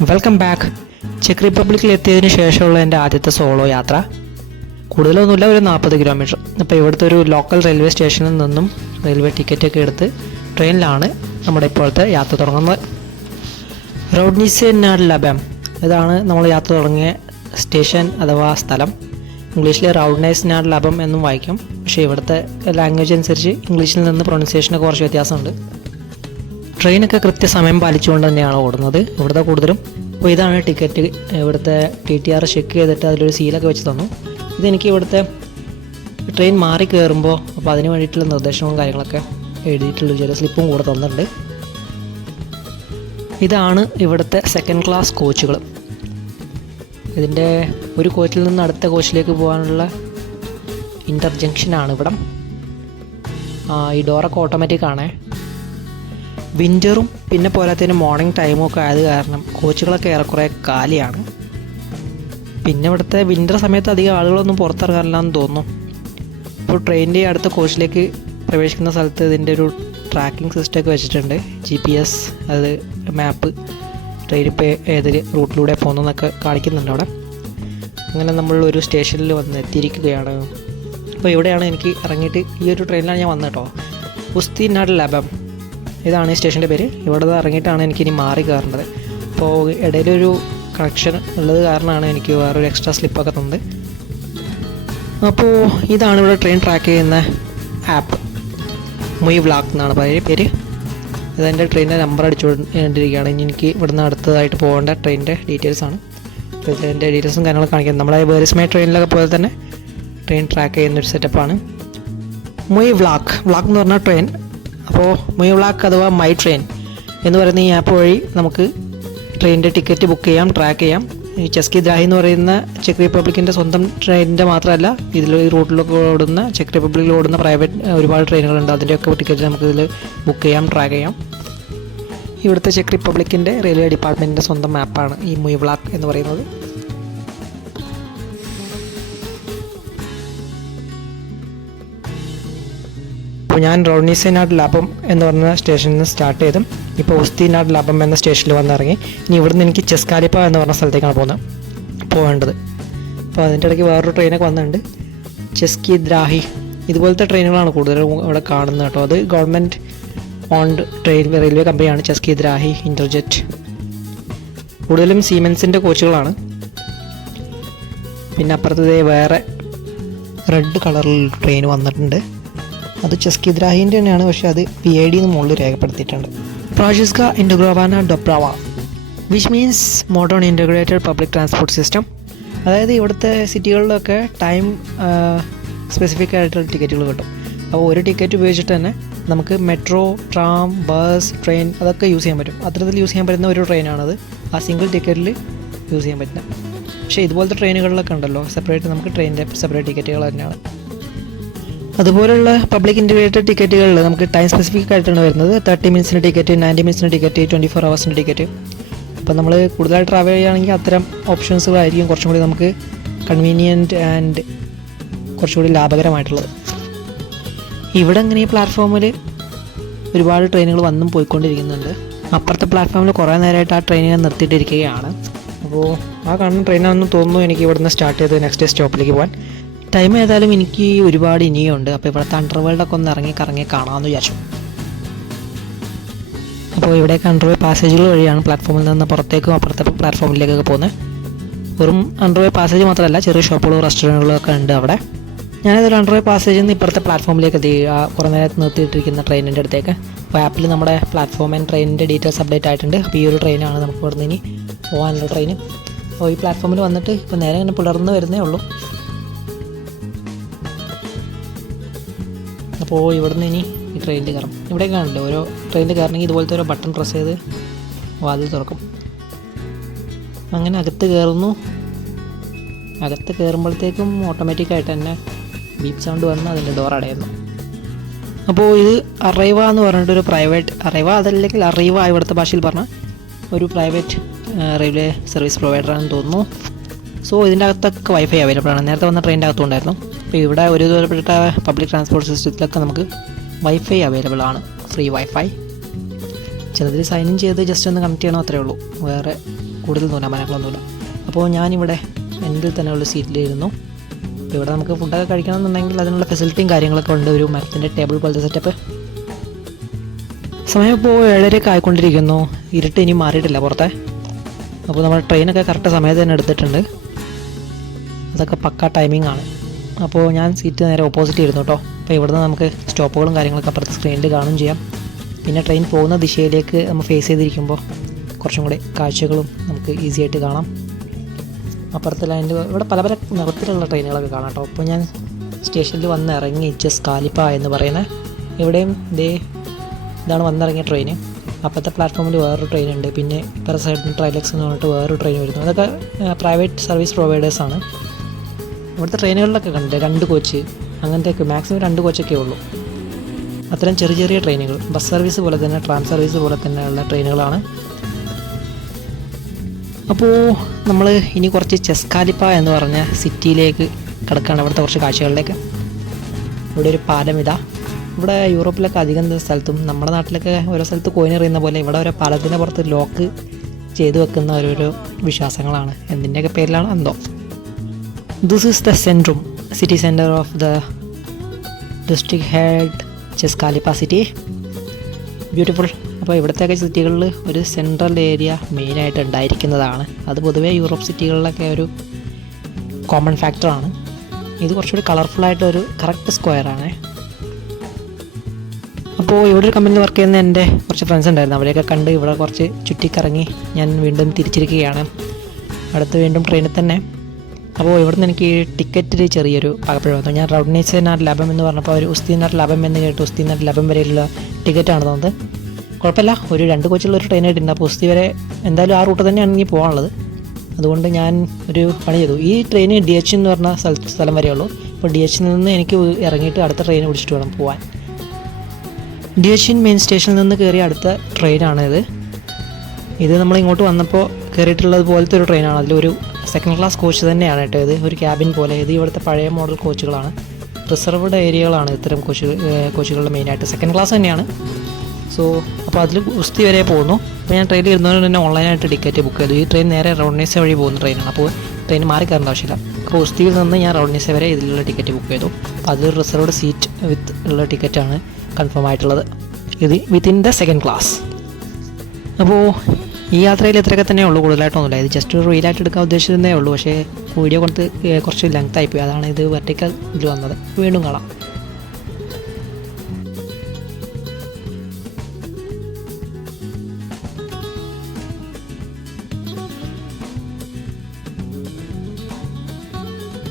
Welcome back check റിപ്പബ്ലിക്കിൽ എത്തിയതിന് ശേഷമുള്ള എന്റെ ആദ്യത്തെ സോളോ യാത്ര. കൂടുതലൊന്നുമില്ല ഒരു നാൽപ്പത് കിലോമീറ്റർ അപ്പോൾ ഇവിടുത്തെ ഒരു ലോക്കൽ റെയിൽവേ സ്റ്റേഷനിൽ നിന്നും റെയിൽവേ ടിക്കറ്റൊക്കെ എടുത്ത് ട്രെയിനിലാണ് നമ്മുടെ ഇപ്പോഴത്തെ യാത്ര തുടങ്ങുന്നത്. റോഡ്നിസെ നാഡ് ലബം ഇതാണ് നമ്മൾ യാത്ര തുടങ്ങിയ സ്റ്റേഷൻ അഥവാ സ്ഥലം. ഇംഗ്ലീഷിൽ റൗഡ്നൈസ് നാഡ് ലബം എന്നും വായിക്കും. പക്ഷേ ഇവിടുത്തെ ലാംഗ്വേജ് അനുസരിച്ച് ഇംഗ്ലീഷിൽ നിന്ന് പ്രൊണൗൺസിയേഷനൊക്കെ കുറച്ച് വ്യത്യാസമുണ്ട്. ട്രെയിനൊക്കെ കൃത്യസമയം പാലിച്ചുകൊണ്ട് തന്നെയാണ് ഓടുന്നത്? ഇവിടുത്തെ കൂടുതലും അപ്പോൾ ഇതാണ് ടിക്കറ്റ്. ഇവിടുത്തെ ടി ടി ആർ ചെക്ക് ചെയ്തിട്ട് അതിലൊരു സീലൊക്കെ വെച്ച് തന്നു. ഇതെനിക്ക് ഇവിടുത്തെ ട്രെയിൻ മാറി കയറുമ്പോൾ അപ്പോൾ അതിന് വേണ്ടിയിട്ടുള്ള നിർദ്ദേശവും കാര്യങ്ങളൊക്കെ എഴുതിയിട്ടുള്ള ചില സ്ലിപ്പും കൂടെ തന്നിട്ടുണ്ട്. ഇതാണ് ഇവിടുത്തെ സെക്കൻഡ് ക്ലാസ് കോച്ചുകൾ ഇതിന്റെ ഒരു കോച്ചിൽ നിന്ന് അടുത്ത കോച്ചിലേക്ക് പോകാനുള്ള ഇന്റർജങ്ഷനാണ് ഇവിടം. ഈ ഡോറൊക്കെ ഓട്ടോമാറ്റിക് ആണേ. വിന്ററും പിന്നെ പോരാത്തതിന് മോർണിംഗ് ടൈമും ഒക്കെ ആയത് കാരണം കോച്ചുകളൊക്കെ ഏറെക്കുറെ കാലിയാണ്. പിന്നെ ഇവിടുത്തെ വിന്റർ സമയത്ത് അധികം ആളുകളൊന്നും പുറത്തിറങ്ങാറില്ല എന്ന് തോന്നുന്നു. ഇപ്പോൾ ട്രെയിനിന്റെ അടുത്ത കോച്ചിലേക്ക് പ്രവേശിക്കുന്ന സ്ഥലത്ത് ഇതിന്റെ ഒരു ട്രാക്കിംഗ് സിസ്റ്റം ഒക്കെ വെച്ചിട്ടുണ്ട്. ജി പി എസ് അത് മാപ്പ് ട്രെയിൻ ഇപ്പോൾ ഏതൊരു റൂട്ടിലൂടെ പോകുന്നതെന്നൊക്കെ കാണിക്കുന്നുണ്ട് അവിടെ. അങ്ങനെ നമ്മൾ ഒരു സ്റ്റേഷനിൽ വന്ന് എത്തിയിരിക്കുകയാണ്. അപ്പോൾ ഇവിടെയാണ് എനിക്ക് ഇറങ്ങിയിട്ട് ഈ ഒരു ട്രെയിനിലാണ് ഞാൻ വന്നത് കേട്ടോ. ഉസ്തി നാട് ലബം. ഇതാണ് ഈ സ്റ്റേഷന്റെ പേര്. ഇവിടെ നിന്ന് ഇറങ്ങിയിട്ടാണ് എനിക്കിനി മാറി കയറേണ്ടത്. അപ്പോൾ ഇടയിലൊരു കണക്ഷൻ ഉള്ളത് കാരണമാണ് എനിക്ക് വേറൊരു എക്സ്ട്രാ സ്ലിപ്പൊക്കെ തന്നത്. അപ്പോൾ ഇതാണ് ഇവിടെ ട്രെയിൻ ട്രാക്ക് ചെയ്യുന്ന ആപ്പ്. മൊയ് വ്ലാക്ക് എന്നാണ് പേര് പേര്. ഇതെന്റെ ട്രെയിനിന്റെ നമ്പർ അടിച്ചുകൊണ്ടിരിക്കുകയാണ്. ഇനി എനിക്ക് ഇവിടുന്ന് അടുത്തതായിട്ട് പോകേണ്ട ട്രെയിനിന്റെ ഡീറ്റെയിൽസ് ആണ്. അപ്പോൾ ഇതിന്റെ ഡീറ്റെയിൽസും കാര്യങ്ങളൊക്കെ കാണിക്കുന്നത് നമ്മളെ വേറിസ്മേ ട്രെയിനിലൊക്കെ പോലെ തന്നെ ട്രെയിൻ ട്രാക്ക് ചെയ്യുന്ന ഒരു സെറ്റപ്പാണ് മുയ് വ്ലാക്ക് വ്ലാക്ക് എന്ന് പറഞ്ഞാൽ ട്രെയിൻ. അപ്പോൾ വ്ലാഗ് അഥവാ മൈ ട്രെയിൻ എന്ന് പറയുന്ന ഈ ആപ്പ് വഴി നമുക്ക് ട്രെയിനിന്റെ ടിക്കറ്റ് ബുക്ക് ചെയ്യാം ട്രാക്ക് ചെയ്യാം. ഈ ചെസ്കി ദ്രാഹി എന്ന് പറയുന്ന ചെക്ക് റിപ്പബ്ലിക്കിന്റെ സ്വന്തം ട്രെയിനിന്റെ മാത്രമല്ല ഇതിൽ ഈ റൂട്ടിലൊക്കെ ഓടുന്ന ചെക്ക് റിപ്പബ്ലിക്കിൽ ഓടുന്ന പ്രൈവറ്റ് ഒരുപാട് ട്രെയിനുകളുണ്ട് അതിന്റെയൊക്കെ ടിക്കറ്റ് നമുക്ക് ഇതിൽ ബുക്ക് ചെയ്യാം ട്രാക്ക് ചെയ്യാം. ഇവിടുത്തെ ചെക്ക് റിപ്പബ്ലിക്കിന്റെ റെയിൽവേ ഡിപ്പാർട്ട്മെന്റിന്റെ സ്വന്തം മാപ്പാണ് ഈ മുയ് വ്ലാഗ് എന്ന് പറയുന്നത്. അപ്പോൾ ഞാൻ റോണിസൈനാട് ലാഭം എന്ന് പറഞ്ഞ സ്റ്റേഷനിൽ നിന്ന് സ്റ്റാർട്ട് ചെയ്തും ഇപ്പോൾ ഉസ്തിനാട് ലാഭം എന്ന സ്റ്റേഷനിൽ വന്നിറങ്ങി. ഇനി ഇവിടുന്ന് എനിക്ക് ചെസ്കാലിപ്പ എന്ന് പറഞ്ഞ സ്ഥലത്തേക്കാണ് പോകുന്നത് പോകേണ്ടത് അപ്പോൾ അതിന്റെ ഇടയ്ക്ക് വേറൊരു ട്രെയിനൊക്കെ വന്നിട്ടുണ്ട്. ചെസ്കി ദ്രാഹി ഇതുപോലത്തെ ട്രെയിനുകളാണ് കൂടുതലും ഇവിടെ കാണുന്നത് കേട്ടോ. അത് ഗവൺമെന്റ് ഓൺഡ് ട്രെയിൻ റെയിൽവേ കമ്പനിയാണ് ചെസ്കി ദ്രാഹി ഇന്റർജെറ്റ് കൂടുതലും സീമെൻസിന്റെ കോച്ചുകളാണ് പിന്നെ അപ്പുറത്ത് വേറെ റെഡ് കളറിൽ ട്രെയിൻ വന്നിട്ടുണ്ട്. അത് ചെസ്കിദ്രാഹിന്റെ തന്നെയാണ്. പക്ഷേ അത് പി ഐ ഡി മുകളിൽ രേഖപ്പെടുത്തിയിട്ടുണ്ട്. പ്രാജിസ്ക ഇൻഡോഗ്രോവാന ഡൊപ്രാവ which means modern integrated public transport system അതായത് ഇവിടുത്തെ സിറ്റികളിലൊക്കെ ടൈം സ്പെസിഫിക് ആയിട്ടുള്ള ടിക്കറ്റുകൾ കിട്ടും. അപ്പോൾ ഒരു ടിക്കറ്റ് ഉപയോഗിച്ചിട്ട് തന്നെ നമുക്ക് മെട്രോ ട്രാം ബസ് ട്രെയിൻ അതൊക്കെ യൂസ് ചെയ്യാൻ പറ്റും. അത്തരത്തിൽ യൂസ് ചെയ്യാൻ പറ്റുന്ന ഒരു ട്രെയിനാണത് ആ സിംഗിൾ ടിക്കറ്റിൽ യൂസ് ചെയ്യാൻ പറ്റുന്നത്. പക്ഷേ ഇതുപോലത്തെ ട്രെയിനുകളിലൊക്കെ ഉണ്ടല്ലോ. സെപ്പറേറ്റ് നമുക്ക് ട്രെയിനിന്റെ സെപ്പറേറ്റ് ടിക്കറ്റുകൾ തന്നെയാണ്. അതുപോലുള്ള പബ്ലിക് ഇന്റിഗ്രേറ്റഡ് ടിക്കറ്റുകളിൽ നമുക്ക് ടൈം സ്പെസിഫിക് ആയിട്ടാണ് വരുന്നത്. തേർട്ടി മിനിറ്റ്സിന്റെ ടിക്കറ്റ് നയന്റി മിനിറ്റ്സിന്റെ ടിക്കറ്റ് ട്വന്റി ഫോർ ഹവേഴ്സിന്റെ ടിക്കറ്റ് അപ്പോൾ നമ്മൾ കൂടുതലായി ട്രാവൽ ചെയ്യുകയാണെങ്കിൽ അത്തരം ഓപ്ഷൻസുകളായിരിക്കും കുറച്ചും കൂടി നമുക്ക് കൺവീനിയന്റ് ആൻഡ് കുറച്ചുകൂടി ലാഭകരമായിട്ടുള്ളത്. ഇവിടെ അങ്ങനെ ഈ പ്ലാറ്റ്ഫോമിൽ ഒരുപാട് ട്രെയിനുകൾ വന്നും പോയിക്കൊണ്ടിരിക്കുന്നുണ്ട്. അപ്പുറത്തെ പ്ലാറ്റ്ഫോമിൽ കുറേ നേരമായിട്ട് ആ ട്രെയിനിനെ നിർത്തിയിട്ടിരിക്കുകയാണ്. അപ്പോൾ ആ കാണുന്ന ട്രെയിനാണെന്ന് തോന്നുന്നു എനിക്ക് ഇവിടുന്ന് സ്റ്റാർട്ട് ചെയ്ത് നെക്സ്റ്റ് സ്റ്റോപ്പിലേക്ക് പോകാൻ. ടൈം ഏതായാലും എനിക്ക് ഒരുപാട് ഇനിയുണ്ട്. അപ്പോൾ ഇവിടുത്തെ അണ്ടർവേൾഡൊക്കെ ഒന്ന് ഇറങ്ങി കറങ്ങി കാണാമെന്ന് വിചാരിച്ചു. അപ്പോൾ ഇവിടെ അണ്ടർവേ പാസേജുകൾ വഴിയാണ് പ്ലാറ്റ്ഫോമിൽ നിന്ന് പുറത്തേക്കും അപ്പുറത്തെ പ്ലാറ്റ്ഫോമിലേക്കൊക്കെ പോകുന്നത് വെറും അണ്ടർവേ പാസേജ് മാത്രമല്ല ചെറിയ ഷോപ്പുകളും റെസ്റ്റോറന്റുകളും ഒക്കെ ഉണ്ട് അവിടെ. ഞാനിതൊരു അണ്ടർവേ പാസേജിൽ നിന്ന് ഇപ്പുറത്തെ പ്ലാറ്റ്ഫോമിലേക്ക് എത്തി കുറേ നേരത്ത് നിർത്തിയിട്ടിരിക്കുന്ന ട്രെയിനിന്റെ അടുത്തേക്ക്. അപ്പോൾ ആപ്പിൽ നമ്മുടെ പ്ലാറ്റ്ഫോം ആൻഡ് ട്രെയിനിന്റെ ഡീറ്റെയിൽസ് അപ്ഡേറ്റ് ആയിട്ടുണ്ട്. അപ്പോൾ ഈ ഒരു ട്രെയിനാണ് നമുക്ക് ഇവിടുന്ന് ഇനി പോകാനുള്ള ട്രെയിൻ അപ്പോൾ ഈ പ്ലാറ്റ്ഫോമിൽ വന്നിട്ട് ഇപ്പോൾ നേരെ ഇങ്ങനെ പുലർന്ന് വരുന്നേ ഉള്ളൂ. അപ്പോൾ ഇവിടുന്ന് ഇനി ഈ ട്രെയിനിൽ കയറും. ഇവിടെ കാണില്ലേ ഓരോ ട്രെയിനിൽ കയറണമെങ്കിൽ ഇതുപോലത്തെ ഓരോ ബട്ടൺ പ്രസ് ചെയ്ത് വാതിൽ തുറക്കും. അങ്ങനെ അകത്ത് കയറുന്നു. അകത്ത് കയറുമ്പോഴത്തേക്കും ഓട്ടോമാറ്റിക്കായിട്ട് തന്നെ ബീപ്പ് സൗണ്ട് വന്ന് അതിന്റെ ഡോർ അടയുന്നു. അപ്പോൾ ഇത് അറൈവ എന്ന് പറഞ്ഞിട്ട് ഒരു പ്രൈവറ്റ് അറൈവ അതല്ലെങ്കിൽ അറൈവ ഇവിടുത്തെ ഭാഷയിൽ പറഞ്ഞ ഒരു പ്രൈവറ്റ് റെയിൽവേ സർവീസ് പ്രൊവൈഡറാണെന്ന് തോന്നുന്നു. സോ ഇതിന്റെ അകത്തൊക്കെ വൈഫൈ അവൈലബിൾ ആണ്. നേരത്തെ വന്ന ട്രെയിനിന്റെ അകത്തുണ്ടായിരുന്നു അപ്പോൾ ഇവിടെ ഒരു വിധപ്പെട്ട പബ്ലിക് ട്രാൻസ്പോർട്ട് സിസ്റ്റത്തിലൊക്കെ നമുക്ക് വൈഫൈ അവൈലബിൾ ആണ്. ഫ്രീ വൈഫൈ ചിലതിൽ സൈൻ ഇൻ ചെയ്ത് ജസ്റ്റ് ഒന്ന് കണക്ട് ചെയ്യണം അത്രേ ഉള്ളൂ. വേറെ കൂടുതൽ നൂലാമരങ്ങളൊന്നുമില്ല അപ്പോൾ ഞാനിവിടെ എന്റെ ഉള്ള സീറ്റിലിരുന്നു അപ്പോൾ ഇവിടെ നമുക്ക് ഫുഡൊക്കെ കഴിക്കണമെന്നുണ്ടെങ്കിൽ അതിനുള്ള ഫെസിലിറ്റിയും കാര്യങ്ങളൊക്കെ ഉണ്ട്. ഒരു മരത്തിന്റെ ടേബിൾ പോലത്തെ സെറ്റപ്പ് സമയം ഇപ്പോൾ ഏഴരയൊക്കെ ആയിക്കൊണ്ടിരിക്കുന്നു. ഇരുട്ട് ഇനി മാറിയിട്ടില്ല പുറത്തെ. അപ്പോൾ നമ്മൾ ട്രെയിനൊക്കെ കറക്റ്റ് സമയത്ത് തന്നെ എടുത്തിട്ടുണ്ട്. അതൊക്കെ പക്ക ടൈമിംഗ് ആണ്. അപ്പോൾ ഞാൻ സീറ്റ് നേരെ ഓപ്പോസിറ്റ് ഇരുന്നു കേട്ടോ അപ്പോൾ ഇവിടുന്ന് നമുക്ക് സ്റ്റോപ്പുകളും കാര്യങ്ങളൊക്കെ അപ്പുറത്ത് സ്ക്രീനിൽ കാണും ചെയ്യാം. പിന്നെ ട്രെയിൻ പോകുന്ന ദിശയിലേക്ക് നമ്മൾ ഫേസ് ചെയ്തിരിക്കുമ്പോൾ കുറച്ചും കൂടി കാഴ്ചകളും നമുക്ക് ഈസി ആയിട്ട് കാണാം. അപ്പുറത്തെ ലൈനിൽ ഇവിടെ പല പല നിറത്തിലുള്ള ട്രെയിനുകളൊക്കെ കാണാം കേട്ടോ അപ്പോൾ ഞാൻ സ്റ്റേഷനിൽ വന്ന് ഇറങ്ങി ജസ് കാലിപ്പ എന്ന് പറയുന്നത് ഇവിടെയും ഇതേ ഇതാണ് വന്നിറങ്ങിയ ട്രെയിൻ അപ്പോഴത്തെ പ്ലാറ്റ്ഫോമിൽ വേറൊരു ട്രെയിൻ ഉണ്ട്. പിന്നെ ഇപ്പുറത്തെ സൈഡിൽ ട്രൈലക്സ് എന്ന് പറഞ്ഞിട്ട് വേറൊരു ട്രെയിൻ വരുന്നു. അതൊക്കെ പ്രൈവറ്റ് സർവീസ് പ്രൊവൈഡേഴ്സാണ് ഇവിടുത്തെ ട്രെയിനുകളിലൊക്കെ കണ്ടിട്ട് രണ്ട് കോച്ച്. അങ്ങനത്തെയൊക്കെ മാക്സിമം രണ്ട് കോച്ചൊക്കെ ഉള്ളൂ. അത്തരം ചെറിയ ചെറിയ ട്രെയിനുകൾ. ബസ് സർവീസ് പോലെ തന്നെ ട്രാം സർവീസ് പോലെ തന്നെയുള്ള ട്രെയിനുകളാണ്. അപ്പോൾ നമ്മൾ ഇനി കുറച്ച് ചെസ്കാലിപ്പ എന്ന് പറഞ്ഞ സിറ്റിയിലേക്ക് കിടക്കുകയാണ് ഇവിടുത്തെ കുറച്ച് കാഴ്ചകളിലേക്ക്. ഇവിടെ ഒരു പാലം ഇതാ. ഇവിടെ യൂറോപ്പിലൊക്കെ അധികം സ്ഥലത്തും നമ്മുടെ നാട്ടിലൊക്കെ ഓരോ സ്ഥലത്ത് കോയിൻ എറിയുന്ന പോലെ ഇവിടെ ഓരോ പാലത്തിന്റെ പുറത്ത് ലോക്ക് ചെയ്തു വെക്കുന്ന ഓരോരോ വിശ്വാസങ്ങളാണ്. എന്തിന്റെയൊക്കെ പേരിലാണ് എന്തോ this is the സെൻട്രും city centre of the district head ചെസ്കാലിപ്പ സിറ്റി ബ്യൂട്ടിഫുൾ അപ്പോൾ ഇവിടുത്തെയൊക്കെ സിറ്റികളിൽ ഒരു സെൻട്രൽ ഏരിയ മെയിനായിട്ട് ഉണ്ടായിരിക്കുന്നതാണ്. അത് പൊതുവേ യൂറോപ്പ് സിറ്റികളിലൊക്കെ ഒരു കോമൺ ഫാക്ടറാണ് ഇത് കുറച്ചുകൂടി കളർഫുള്ളായിട്ടൊരു കറക്റ്റ് സ്ക്വയറാണ് അപ്പോൾ ഇവിടെ ഒരു കമ്പനിയിൽ വർക്ക് ചെയ്യുന്ന എന്റെ കുറച്ച് ഫ്രണ്ട്സ് ഉണ്ടായിരുന്നു. അവരെയൊക്കെ കണ്ട് ഇവിടെ കുറച്ച് ചുറ്റിക്കറങ്ങി ഞാൻ വീണ്ടും തിരിച്ചിരിക്കുകയാണ്. അടുത്ത് വീണ്ടും ട്രെയിനിൽ തന്നെ. അപ്പോൾ ഇവിടുന്ന് എനിക്ക് ടിക്കറ്റിൽ ചെറിയൊരു പാകപ്പിഴ വന്നു. ഞാൻ റൗഡ്നീസനാർ ലഭം എന്ന് പറഞ്ഞപ്പോൾ ഒരു ഉസ്തീനാർ ലഭം എന്ന് കേട്ട് ഉസ്തീനാർ ലാഭം വരെയുള്ള ടിക്കറ്റാണ് തോന്നുന്നത് കുഴപ്പമില്ല. ഒരു രണ്ട് കൊച്ചുള്ള ഒരു ട്രെയിൻ ആയിട്ടുണ്ട്. അപ്പോൾ ഉസ്തി വരെ എന്തായാലും ആ റൂട്ട് തന്നെയാണ് ഇനി പോകാനുള്ളത്. അതുകൊണ്ട് ഞാൻ ഒരു പണി ചെയ്തു. ഈ ട്രെയിൻ ഡി എച്ച് എന്ന് പറഞ്ഞ സ്ഥല സ്ഥലം വരെയുള്ളൂ അപ്പോൾ ഡി എച്ചിൽ നിന്ന് എനിക്ക് ഇറങ്ങിയിട്ട് അടുത്ത ട്രെയിൻ പിടിച്ചിട്ട് വേണം പോകാൻ ഡി എച്ചിൻ മെയിൻ സ്റ്റേഷനിൽ നിന്ന് കയറിയ അടുത്ത ട്രെയിനാണിത് ഇത് നമ്മൾ ഇങ്ങോട്ട് വന്നപ്പോൾ കയറിയിട്ടുള്ളത് പോലത്തെ ഒരു ട്രെയിനാണ് അതിലൊരു സെക്കൻഡ് ക്ലാസ് കോച്ച് തന്നെയാണ് കേട്ടോ ഇത്. ഒരു ക്യാബിൻ പോലെ. ഇത് ഇവിടുത്തെ പഴയ മോഡൽ കോച്ചുകളാണ് റിസർവ്ഡ് ഏരിയകളാണ് ഇത്തരം കോച്ച് കോച്ചുകളുടെ മെയിനായിട്ട് സെക്കൻഡ് ക്ലാസ് തന്നെയാണ്. സോ അപ്പോൾ അതിൽ ഉസ്തി വരെ പോകുന്നു. അപ്പോൾ ഞാൻ ട്രെയിനിൽ ഇരുന്നതുകൊണ്ട് തന്നെ ഓൺലൈനായിട്ട് ടിക്കറ്റ് ബുക്ക് ചെയ്തു. ഈ ട്രെയിൻ നേരെ റൗഡ്നേസ വഴി പോകുന്ന ട്രെയിനാണ് അപ്പോൾ ട്രെയിൻ മാറി കയറേണ്ട ആവശ്യമില്ല. അപ്പോൾ ഉസ്തിയിൽ നിന്ന് ഞാൻ റൗഡ്നേസ വരെ ഇതിലുള്ള ടിക്കറ്റ് ബുക്ക് ചെയ്തു. അപ്പോൾ അത് റിസർവ്ഡ് സീറ്റ് വിത്ത് ഉള്ള ടിക്കറ്റാണ് കൺഫേം ആയിട്ടുള്ളത്. ഇത് വിത്തിൻ ദ സെക്കൻഡ് ക്ലാസ് അപ്പോൾ ഈ യാത്രയിൽ ഇത്രയൊക്കെ തന്നെ ഉള്ളൂ കൂടുതലായിട്ടൊന്നുമില്ല. ഇത് ജസ്റ്റ് ഒരു റീലായിട്ട് എടുക്കാൻ ഉദ്ദേശിച്ചിരുന്നേ ഉള്ളൂ. പക്ഷേ വീഡിയോ കൊടുത്ത് കുറച്ച് ലെങ്ത് ആയിപ്പോയി. അതാണ് ഇത് വെർട്ടിക്കൽ ഇതിൽ വന്നത്. വീണ്ടും കാണാം.